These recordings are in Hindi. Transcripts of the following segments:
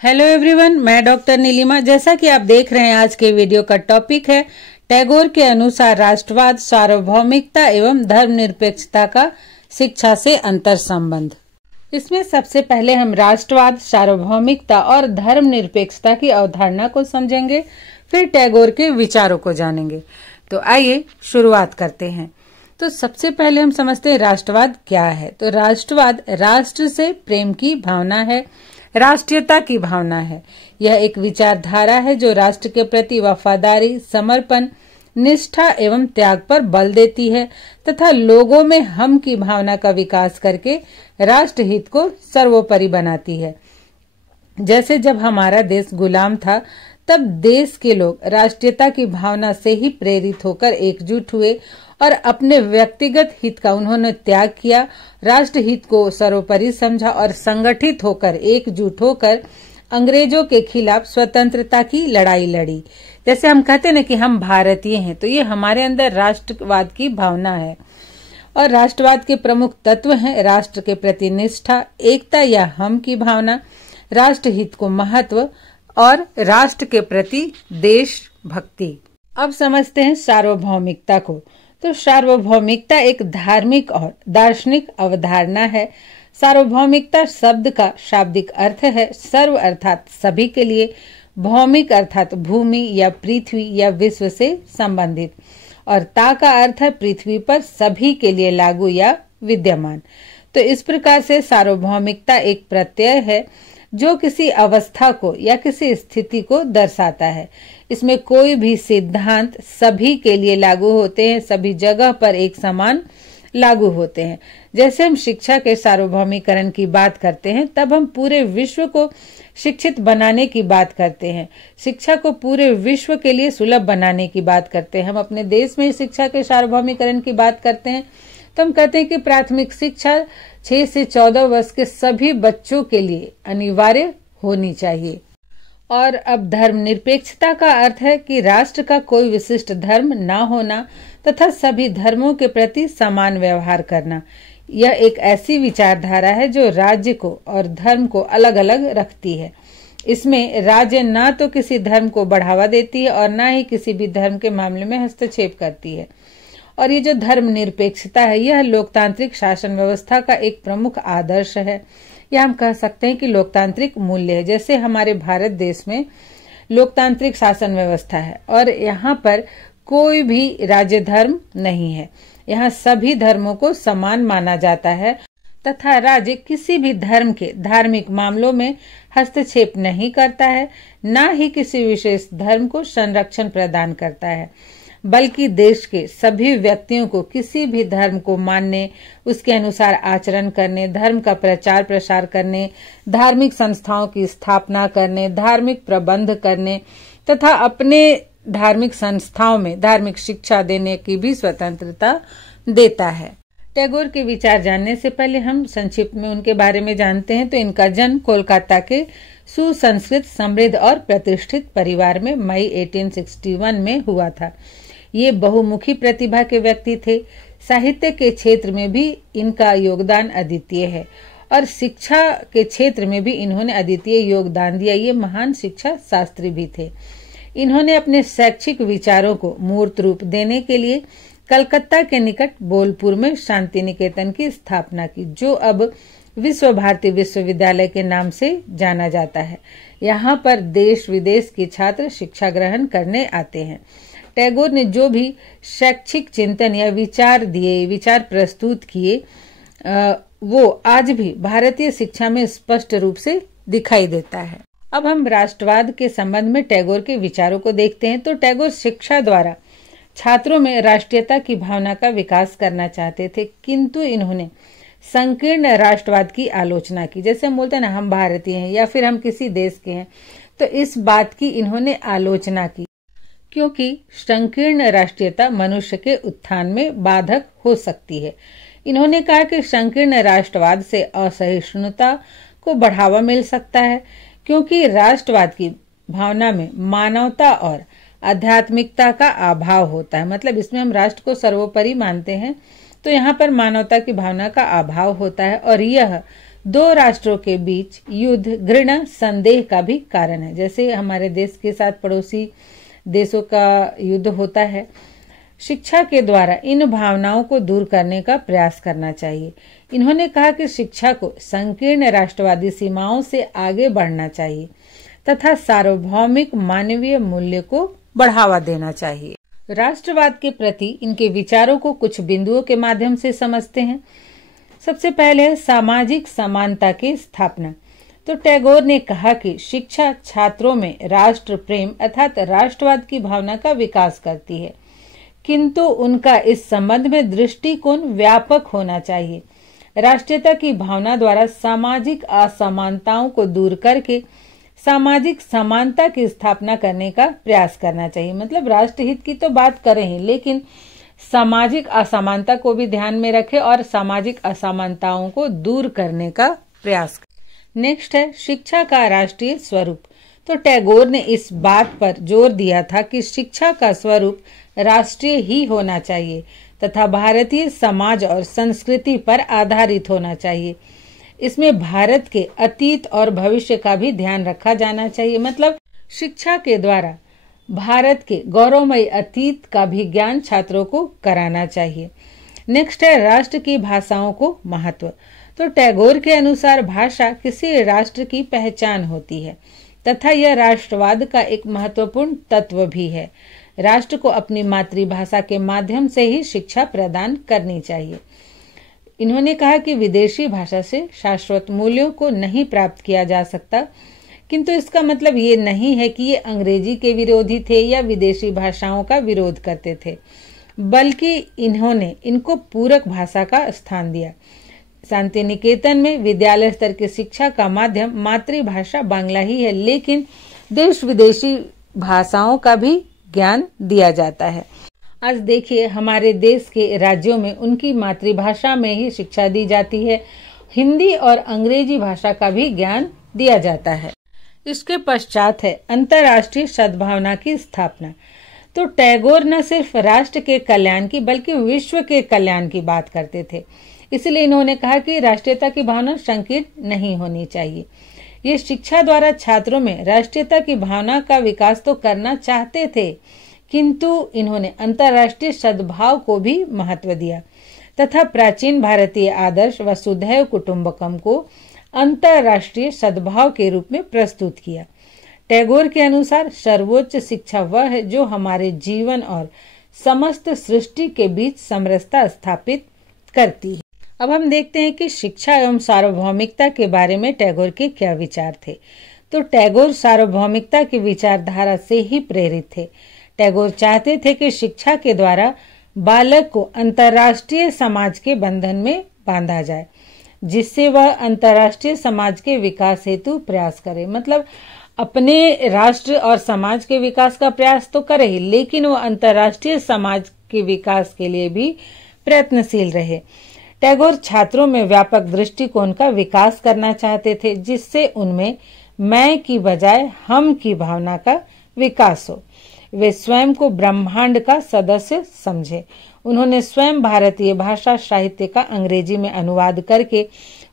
हेलो एवरीवन, मैं डॉक्टर नीलिमा। जैसा कि आप देख रहे हैं, आज के वीडियो का टॉपिक है टैगोर के अनुसार राष्ट्रवाद, सार्वभौमिकता एवं धर्मनिरपेक्षता का शिक्षा से अंतर संबंध। इसमें सबसे पहले हम राष्ट्रवाद, सार्वभौमिकता और धर्मनिरपेक्षता की अवधारणा को समझेंगे, फिर टैगोर के विचारों को जानेंगे। तो आइए शुरुआत करते हैं। तो सबसे पहले हम समझते हैं राष्ट्रवाद क्या है। तो राष्ट्रवाद राष्ट्र से प्रेम की भावना है, राष्ट्रीयता की भावना है। यह एक विचारधारा है जो राष्ट्र के प्रति वफादारी, समर्पण, निष्ठा एवं त्याग पर बल देती है तथा लोगों में हम की भावना का विकास करके राष्ट्र हित को सर्वोपरि बनाती है। जैसे जब हमारा देश गुलाम था, तब देश के लोग राष्ट्रीयता की भावना से ही प्रेरित होकर एकजुट हुए और अपने व्यक्तिगत हित का उन्होंने त्याग किया, राष्ट्र हित को सर्वोपरि समझा और संगठित होकर एकजुट होकर अंग्रेजों के खिलाफ स्वतंत्रता की लड़ाई लड़ी। जैसे हम कहते हैं कि हम भारतीय हैं, तो ये हमारे अंदर राष्ट्रवाद की भावना है। और राष्ट्रवाद के प्रमुख तत्व हैं राष्ट्र के प्रति निष्ठा, एकता या हम की भावना, राष्ट्र हित को महत्व और राष्ट्र के प्रति देशभक्ति। अब समझते हैं सार्वभौमिकता को। तो सार्वभौमिकता एक धार्मिक और दार्शनिक अवधारणा है। सार्वभौमिकता शब्द का शाब्दिक अर्थ है सर्व अर्थात सभी के लिए, भौमिक अर्थात भूमि या पृथ्वी या विश्व से संबंधित, और ता का अर्थ है पृथ्वी पर सभी के लिए लागू या विद्यमान। तो इस प्रकार से सार्वभौमिकता एक प्रत्यय है जो किसी अवस्था को या किसी स्थिति को दर्शाता है। इसमें कोई भी सिद्धांत सभी के लिए लागू होते हैं, सभी जगह पर एक समान लागू होते हैं। जैसे हम शिक्षा के सार्वभौमिकरण की बात करते हैं, तब हम पूरे विश्व को शिक्षित बनाने की बात करते हैं, शिक्षा को पूरे विश्व के लिए सुलभ बनाने की बात करते हैं। हम अपने देश में शिक्षा के सार्वभौमिकरण की बात करते हैं, तो हम कहते हैं कि प्राथमिक शिक्षा 6 से 14 वर्ष के सभी बच्चों के लिए अनिवार्य होनी चाहिए। और अब धर्मनिरपेक्षता का अर्थ है कि राष्ट्र का कोई विशिष्ट धर्म न होना तथा सभी धर्मों के प्रति समान व्यवहार करना। यह एक ऐसी विचारधारा है जो राज्य को और धर्म को अलग अलग रखती है। इसमें राज्य न तो किसी धर्म को बढ़ावा देती है और न ही किसी भी धर्म के मामले में हस्तक्षेप करती है। और ये जो धर्मनिरपेक्षता है, यह लोकतांत्रिक शासन व्यवस्था का एक प्रमुख आदर्श है। या हम कह सकते हैं कि लोकतांत्रिक मूल्य है। जैसे हमारे भारत देश में लोकतांत्रिक शासन व्यवस्था है और यहाँ पर कोई भी राज्य धर्म नहीं है। यहाँ सभी धर्मों को समान माना जाता है तथा राज्य किसी भी धर्म के धार्मिक मामलों में हस्तक्षेप नहीं करता है, न ही किसी विशेष धर्म को संरक्षण प्रदान करता है, बल्कि देश के सभी व्यक्तियों को किसी भी धर्म को मानने, उसके अनुसार आचरण करने, धर्म का प्रचार प्रसार करने, धार्मिक संस्थाओं की स्थापना करने, धार्मिक प्रबंध करने तथा अपने धार्मिक संस्थाओं में धार्मिक शिक्षा देने की भी स्वतंत्रता देता है। टैगोर के विचार जानने से पहले हम संक्षिप्त में उनके बारे में जानते हैं। तो इनका जन्म कोलकाता के सुसंस्कृत, समृद्ध और प्रतिष्ठित परिवार में मई 1861 में हुआ था। ये बहुमुखी प्रतिभा के व्यक्ति थे। साहित्य के क्षेत्र में भी इनका योगदान अद्वितीय है और शिक्षा के क्षेत्र में भी इन्होंने अद्वितीय योगदान दिया। ये महान शिक्षा शास्त्री भी थे। इन्होंने अपने शैक्षिक विचारों को मूर्त रूप देने के लिए कलकत्ता के निकट बोलपुर में शांति निकेतन की स्थापना की, जो अब विश्व भारती विश्वविद्यालय के नाम से जाना जाता है। यहाँ पर देश विदेश के छात्र शिक्षा ग्रहण करने आते हैं। टैगोर ने जो भी शैक्षिक चिंतन या विचार दिए, विचार प्रस्तुत किए, वो आज भी भारतीय शिक्षा में स्पष्ट रूप से दिखाई देता है। अब हम राष्ट्रवाद के संबंध में टैगोर के विचारों को देखते हैं। तो टैगोर शिक्षा द्वारा छात्रों में राष्ट्रीयता की भावना का विकास करना चाहते थे, किंतु इन्होंने संकीर्ण राष्ट्रवाद की आलोचना की। जैसे हम बोलते हैं ना, हम भारतीय हैं या फिर हम किसी देश के हैं, तो इस बात की इन्होंने आलोचना की, क्योंकि संकीर्ण राष्ट्रीयता मनुष्य के उत्थान में बाधक हो सकती है। इन्होंने कहा कि संकीर्ण राष्ट्रवाद से असहिष्णुता को बढ़ावा मिल सकता है, क्योंकि राष्ट्रवाद की भावना में मानवता और आध्यात्मिकता का अभाव होता है। मतलब इसमें हम राष्ट्र को सर्वोपरि मानते हैं, तो यहाँ पर मानवता की भावना का अभाव होता है और यह दो राष्ट्रों के बीच युद्ध, घृणा, संदेह का भी कारण है। जैसे हमारे देश के साथ पड़ोसी देशों का युद्ध होता है। शिक्षा के द्वारा इन भावनाओं को दूर करने का प्रयास करना चाहिए। इन्होंने कहा कि शिक्षा को संकीर्ण राष्ट्रवादी सीमाओं से आगे बढ़ना चाहिए तथा सार्वभौमिक मानवीय मूल्य को बढ़ावा देना चाहिए। राष्ट्रवाद के प्रति इनके विचारों को कुछ बिंदुओं के माध्यम से समझते हैं। सबसे पहले है सामाजिक समानता की स्थापना। तो टैगोर ने कहा कि शिक्षा छात्रों में राष्ट्र प्रेम अर्थात राष्ट्रवाद की भावना का विकास करती है, किंतु उनका इस संबंध में दृष्टिकोण व्यापक होना चाहिए। राष्ट्रीयता की भावना द्वारा सामाजिक असमानताओं को दूर करके सामाजिक समानता की स्थापना करने का प्रयास करना चाहिए। मतलब राष्ट्रहित की तो बात करें ही, लेकिन सामाजिक असमानता को भी ध्यान में रखें और सामाजिक असमानताओं को दूर करने का प्रयास करें। नेक्स्ट है शिक्षा का राष्ट्रीय स्वरूप। तो टैगोर ने इस बात पर जोर दिया था कि शिक्षा का स्वरूप राष्ट्रीय ही होना चाहिए तथा भारतीय समाज और संस्कृति पर आधारित होना चाहिए। इसमें भारत के अतीत और भविष्य का भी ध्यान रखा जाना चाहिए। मतलब शिक्षा के द्वारा भारत के गौरवमयी अतीत का भी ज्ञान छात्रों को कराना चाहिए। नेक्स्ट है राष्ट्र की भाषाओं को महत्व। तो टैगोर के अनुसार भाषा किसी राष्ट्र की पहचान होती है तथा यह राष्ट्रवाद का एक महत्वपूर्ण तत्व भी है। राष्ट्र को अपनी मातृभाषा के माध्यम से ही शिक्षा प्रदान करनी चाहिए। इन्होंने कहा कि विदेशी भाषा से शाश्वत मूल्यों को नहीं प्राप्त किया जा सकता, किंतु इसका मतलब ये नहीं है कि ये अंग्रेजी के विरोधी थे या विदेशी भाषाओं का विरोध करते थे, बल्कि इन्होंने इनको पूरक भाषा का स्थान दिया। शांति निकेतन में विद्यालय स्तर की शिक्षा का माध्यम मातृभाषा बांग्ला ही है, लेकिन देश विदेशी भाषाओं का भी ज्ञान दिया जाता है। आज देखिए हमारे देश के राज्यों में उनकी मातृभाषा में ही शिक्षा दी जाती है। हिंदी और अंग्रेजी भाषा का भी ज्ञान दिया जाता है। इसके पश्चात है अंतर्राष्ट्रीय सद्भावना की स्थापना। तो टैगोर न सिर्फ राष्ट्र के कल्याण की बल्कि विश्व के कल्याण की बात करते थे। इसलिए इन्होंने कहा कि राष्ट्रीयता की भावना संकीर्ण नहीं होनी चाहिए। ये शिक्षा द्वारा छात्रों में राष्ट्रीयता की भावना का विकास तो करना चाहते थे, किंतु इन्होंने अंतर्राष्ट्रीय सद्भाव को भी महत्व दिया तथा प्राचीन भारतीय आदर्श वसुधैव कुटुंबकम को अंतर्राष्ट्रीय सद्भाव के रूप में प्रस्तुत किया। टैगोर के अनुसार सर्वोच्च शिक्षा वह है जो हमारे जीवन और समस्त सृष्टि के बीच समरसता स्थापित करती है। अब हम देखते हैं कि शिक्षा एवं सार्वभौमिकता के बारे में टैगोर के क्या विचार थे। तो टैगोर सार्वभौमिकता की विचारधारा से ही प्रेरित थे। टैगोर चाहते थे कि शिक्षा के द्वारा बालक को अंतर्राष्ट्रीय समाज के बंधन में बांधा जाए, जिससे वह अंतर्राष्ट्रीय समाज के विकास हेतु प्रयास करे। मतलब अपने राष्ट्र और समाज के विकास का प्रयास तो करे ही, लेकिन वह अंतर्राष्ट्रीय समाज के विकास के लिए भी प्रयत्नशील रहे। टैगोर छात्रों में व्यापक दृष्टिकोण का विकास करना चाहते थे, जिससे उनमें मैं की बजाय हम की भावना का विकास हो। वे स्वयं को ब्रह्मांड का सदस्य समझे। उन्होंने स्वयं भारतीय भाषा साहित्य का अंग्रेजी में अनुवाद करके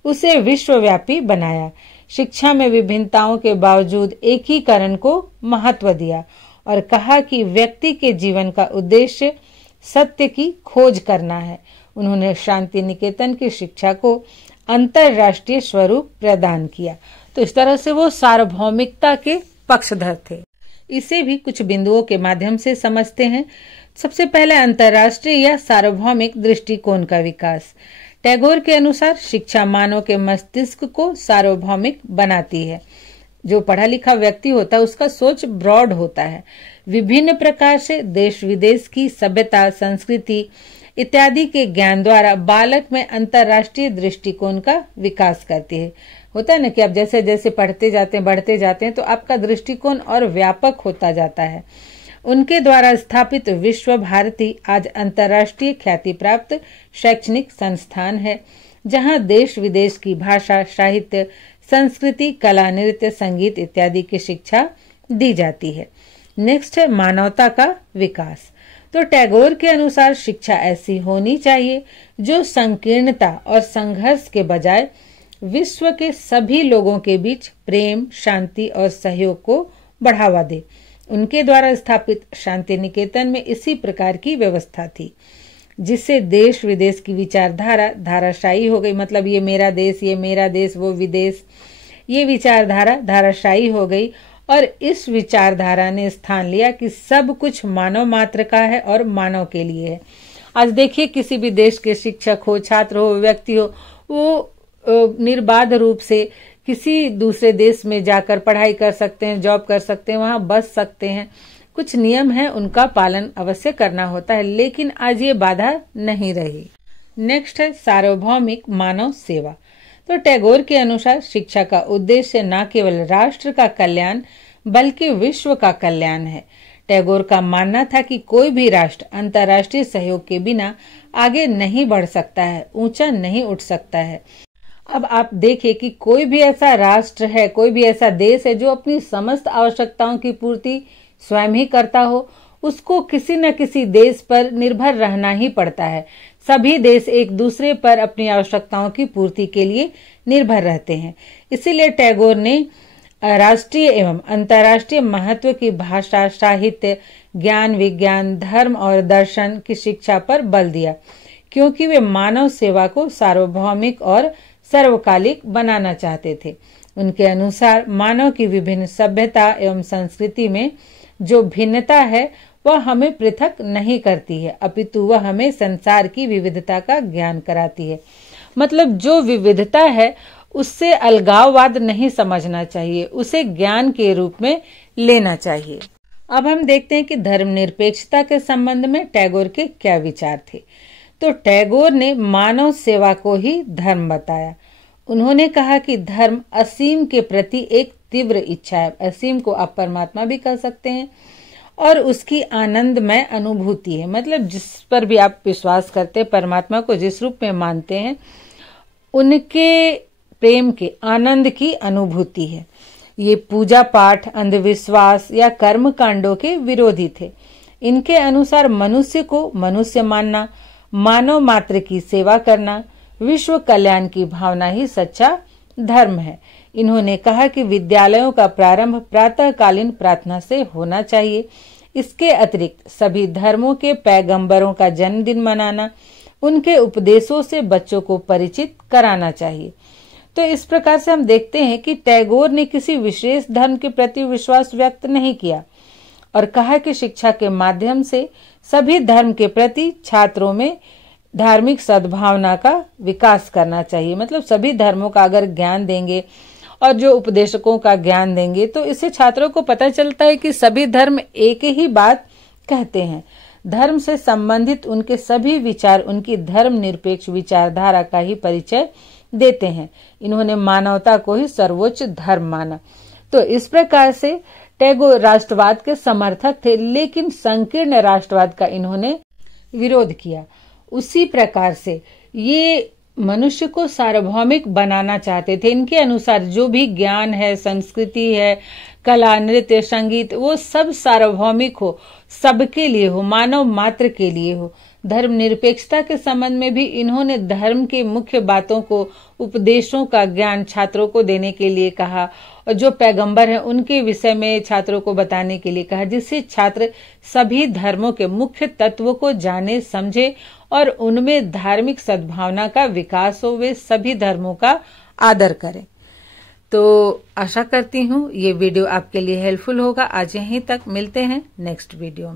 उसे विश्वव्यापी बनाया। शिक्षा में विभिन्नताओं के बावजूद एकीकरण को महत्व दिया और कहा कि व्यक्ति के जीवन का उद्देश्य सत्य की खोज करना है। उन्होंने शांति निकेतन की शिक्षा को अंतर्राष्ट्रीय स्वरूप प्रदान किया। तो इस तरह से वो सार्वभौमिकता के पक्षधर थे। इसे भी कुछ बिंदुओं के माध्यम से समझते हैं। सबसे पहले अंतर्राष्ट्रीय या सार्वभौमिक दृष्टिकोण का विकास। टैगोर के अनुसार शिक्षा मानव के मस्तिष्क को सार्वभौमिक बनाती है। जो पढ़ा लिखा व्यक्ति होता है उसका सोच ब्रॉड होता है। विभिन्न प्रकार से देश विदेश की सभ्यता, संस्कृति इत्यादि के ज्ञान द्वारा बालक में अंतर्राष्ट्रीय दृष्टिकोण का विकास करती है। होता है ना कि आप जैसे जैसे पढ़ते जाते हैं, बढ़ते जाते हैं, तो आपका दृष्टिकोण और व्यापक होता जाता है। उनके द्वारा स्थापित विश्व भारती आज अंतर्राष्ट्रीय ख्याति प्राप्त शैक्षणिक संस्थान है, जहां देश विदेश की भाषा, साहित्य, संस्कृति, कला, नृत्य, संगीत इत्यादि की शिक्षा दी जाती है। नेक्स्ट है मानवता का विकास। तो टैगोर के अनुसार शिक्षा ऐसी होनी चाहिए जो संकीर्णता और संघर्ष के बजाय विश्व के सभी लोगों के बीच प्रेम, शांति और सहयोग को बढ़ावा दे। उनके द्वारा स्थापित शांति निकेतन में इसी प्रकार की व्यवस्था थी, जिससे देश विदेश की विचारधारा धाराशायी हो गई। मतलब ये मेरा देश, वो विदेश, ये विचारधारा धाराशायी हो गई और इस विचारधारा ने स्थान लिया कि सब कुछ मानव मात्र का है और मानव के लिए है। आज देखिए, किसी भी देश के शिक्षक हो, छात्र हो, व्यक्ति हो, वो निर्बाध रूप से किसी दूसरे देश में जाकर पढ़ाई कर सकते हैं, जॉब कर सकते हैं, वहां बस सकते हैं। कुछ नियम है, उनका पालन अवश्य करना होता है, लेकिन आज ये बाधा नहीं रही। नेक्स्ट है सार्वभौमिक मानव सेवा। तो टैगोर के अनुसार शिक्षा का उद्देश्य न केवल राष्ट्र का कल्याण बल्कि विश्व का कल्याण है। टैगोर का मानना था कि कोई भी राष्ट्र अंतर्राष्ट्रीय सहयोग के बिना आगे नहीं बढ़ सकता है, ऊंचा नहीं उठ सकता है। अब आप देखिए कि कोई भी ऐसा राष्ट्र है, कोई भी ऐसा देश है जो अपनी समस्त आवश्यकताओं की पूर्ति स्वयं ही करता हो, उसको किसी न किसी देश पर निर्भर रहना ही पड़ता है। सभी देश एक दूसरे पर अपनी आवश्यकताओं की पूर्ति के लिए निर्भर रहते हैं। इसीलिए टैगोर ने राष्ट्रीय एवं अंतर्राष्ट्रीय महत्व की भाषा, साहित्य, ज्ञान, विज्ञान, धर्म और दर्शन की शिक्षा पर बल दिया, क्योंकि वे मानव सेवा को सार्वभौमिक और सर्वकालिक बनाना चाहते थे। उनके अनुसार मानव की विभिन्न सभ्यता एवं संस्कृति में जो भिन्नता है वह हमें पृथक नहीं करती है, अपितु वह हमें संसार की विविधता का ज्ञान कराती है। मतलब जो विविधता है उससे अलगाववाद नहीं समझना चाहिए, उसे ज्ञान के रूप में लेना चाहिए। अब हम देखते हैं कि धर्मनिरपेक्षता के संबंध में टैगोर के क्या विचार थे। तो टैगोर ने मानव सेवा को ही धर्म बताया। उन्होंने कहा कि धर्म असीम के प्रति एक तीव्र इच्छा है, असीम को आप परमात्मा भी कह सकते हैं, और उसकी आनंदमय अनुभूति है। मतलब जिस पर भी आप विश्वास करते हैं, परमात्मा को जिस रूप में मानते हैं, उनके प्रेम के आनंद की अनुभूति है। ये पूजा पाठ, अंधविश्वास या कर्म कांडों के विरोधी थे। इनके अनुसार मनुष्य को मनुष्य मानना, मानव मात्र की सेवा करना, विश्व कल्याण की भावना ही सच्चा धर्म है। इन्होंने कहा कि विद्यालयों का प्रारंभ प्रातःकालीन प्रार्थना से होना चाहिए। इसके अतिरिक्त सभी धर्मों के पैगंबरों का जन्मदिन मनाना, उनके उपदेशों से बच्चों को परिचित कराना चाहिए। तो इस प्रकार से हम देखते हैं कि टैगोर ने किसी विशेष धर्म के प्रति विश्वास व्यक्त नहीं किया और कहा कि शिक्षा के माध्यम से सभी धर्म के प्रति छात्रों में धार्मिक सद्भावना का विकास करना चाहिए। मतलब सभी धर्मों का अगर ज्ञान देंगे और जो उपदेशकों का ज्ञान देंगे तो इससे छात्रों को पता चलता है कि सभी धर्म एक ही बात कहते हैं। धर्म से संबंधित उनके सभी विचार उनकी धर्म निरपेक्ष विचारधारा का ही परिचय देते हैं। इन्होंने मानवता को ही सर्वोच्च धर्म माना। तो इस प्रकार से टैगोर राष्ट्रवाद के समर्थक थे, लेकिन संकीर्ण राष्ट्रवाद का इन्होंने विरोध किया। उसी प्रकार से ये मनुष्य को सार्वभौमिक बनाना चाहते थे। इनके अनुसार जो भी ज्ञान है, संस्कृति है, कला, नृत्य, संगीत, वो सब सार्वभौमिक हो, सबके लिए हो, मानव मात्र के लिए हो। धर्मनिरपेक्षता के संबंध में भी इन्होंने धर्म के मुख्य बातों को, उपदेशों का ज्ञान छात्रों को देने के लिए कहा और जो पैगंबर हैं उनके विषय में छात्रों को बताने के लिए कहा, जिससे छात्र सभी धर्मों के मुख्य तत्वों को जाने, समझे और उनमें धार्मिक सद्भावना का विकास हो, वे सभी धर्मों का आदर करें। तो आशा करती हूँ ये वीडियो आपके लिए हेल्पफुल होगा। आज यहीं तक, मिलते हैं नेक्स्ट वीडियो में।